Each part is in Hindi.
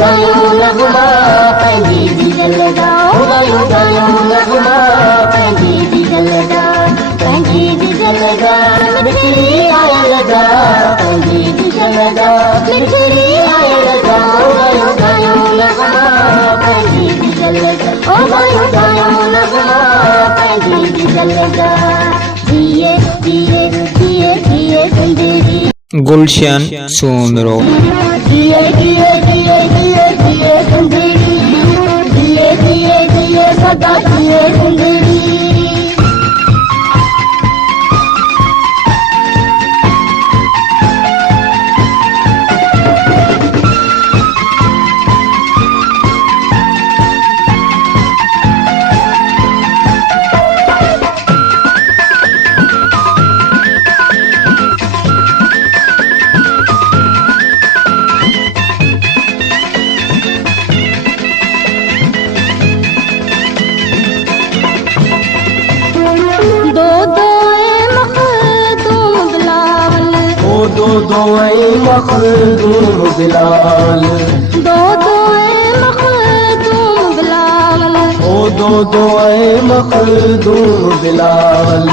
गायो नगमा पंहिंजी दिल जा गायो गायो नगमा पंहिंजी दिल जा पंहिंजी दिल जा मिठड़ी आयल जा पंहिंजी दिल जा मिठड़ी आयल जा गायो गायो नगमा पंहिंजी दिल जा गायो गायो नगमा पंहिंजी दिल जा जिए जिए जिए जिए जिंदगी गुलशन सोमरो जिए जिए जिए जिए जिए जिंदगी जिए जिए जिए सदा जिए जिंदगी दो दो मखदूम बिलाल दो दो मखदूम बिलाल ओ दो मखदूम बिलाल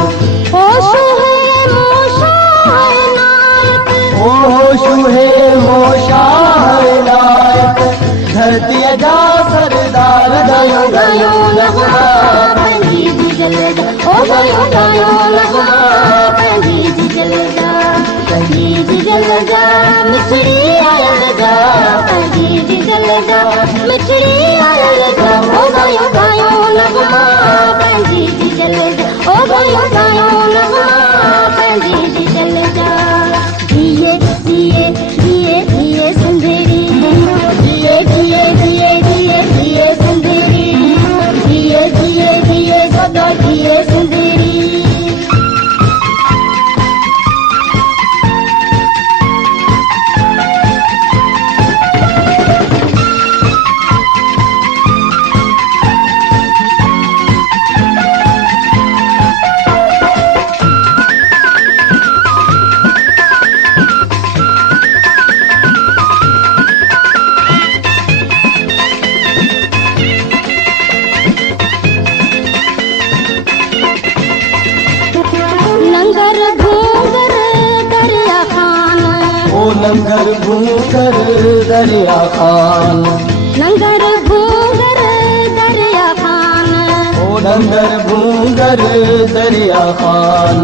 होश है मोशा है नायक ओ होश है मोशा है नायक धरती जा सरदार गायो गायो नगमा पंहिंजी दिल जा गायो गायो नगमा पंहिंजी दिल जा पंहिंजी दिल जा मिठड़ी आयल जा पंहिंजी दिल जा मिठड़ी आयल जा गायो गायो नगमा पंहिंजी दिल जा गायो गायो नगमा पंहिंजी दिल जा जिए जिए जिए जिए सुंदरी जिए जिए जिए जिए जिए सुंदरी जिए जिए जिए सदा जिए सुंदरी लंगर भूंगर दरिया खान लंगर भूंगर दरिया खान ओ लंगर भूंगर दरिया खान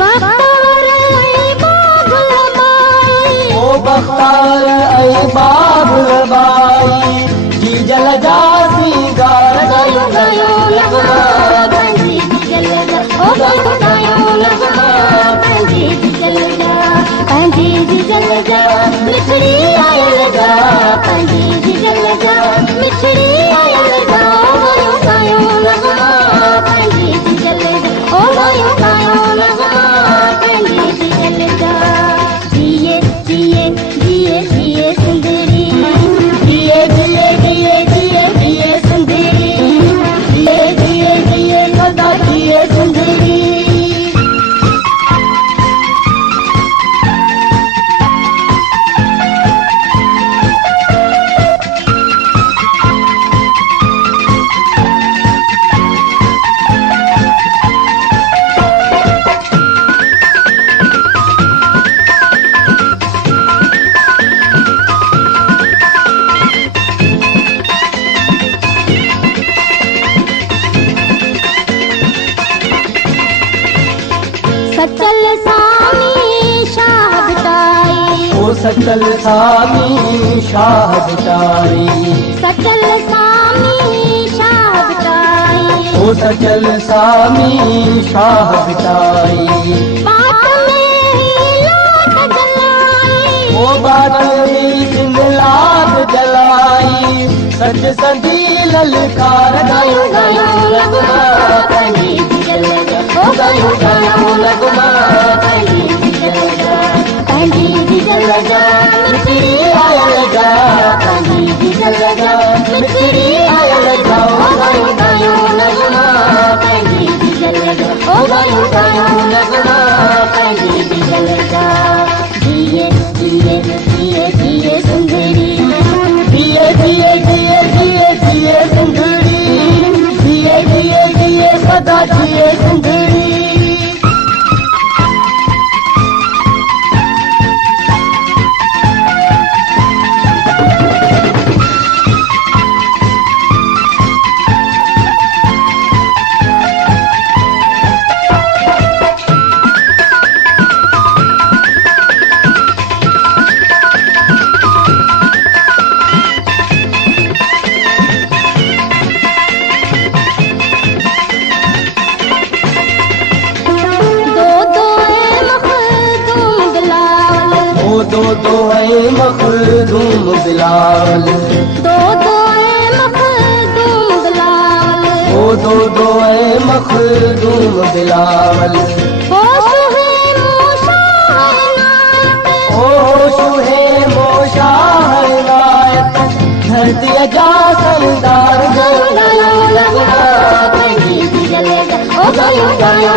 बख्तार ऐ बाबुल बाई ओ बख्तार ऐ बाबुल बाई जी जल जा सिंगार गायो गायो नगमा पंहिंजी दिल जा गायो गायो नगमा पंहिंजी दिल जा पंहिंजी दिल जा मिठड़ी आयल जा पंहिंजी दिल जा मिठड़ी आयल जा गायो गायो नगमा पंहिंजी दिल जा गायो गायो नगमा पंहिंजी दिल जा जिए जिए जिए जिए सुंदरी जिए जिए जिए जिए जिए सुंदरी जिए जिए जिए सदा जिए सुंदरी सचल सामी शाह बिटाई ओ सचल सामी शाह बिटाई सचल सामी शाह बिटाई ओ सचल सामी शाह बिटाई बात में लाट जलाई ओ बात में लाट जलाई सच सदी ललकार गायो गायो नगमा पंहिंजी दिल जा गायो गायो नगमा पंहिंजी दिल जा पंहिंजी दिल जा मिठड़ी आयल जा पंहिंजी दिल जा मिठड़ी आयल जा गायो गायो नगमा पंहिंजी दिल जा गायो गायो नगमा पंहिंजी दिल जा जिए जिए जिए जिए सुंदरी जिए मखदूम बिलावल दो दो मखदूम बिलावल दो मखदूम बिलावल होश है मोशाहनायत धरती जा सरदार गयो गयो लगना पंडित जल जा ओ गयो गयो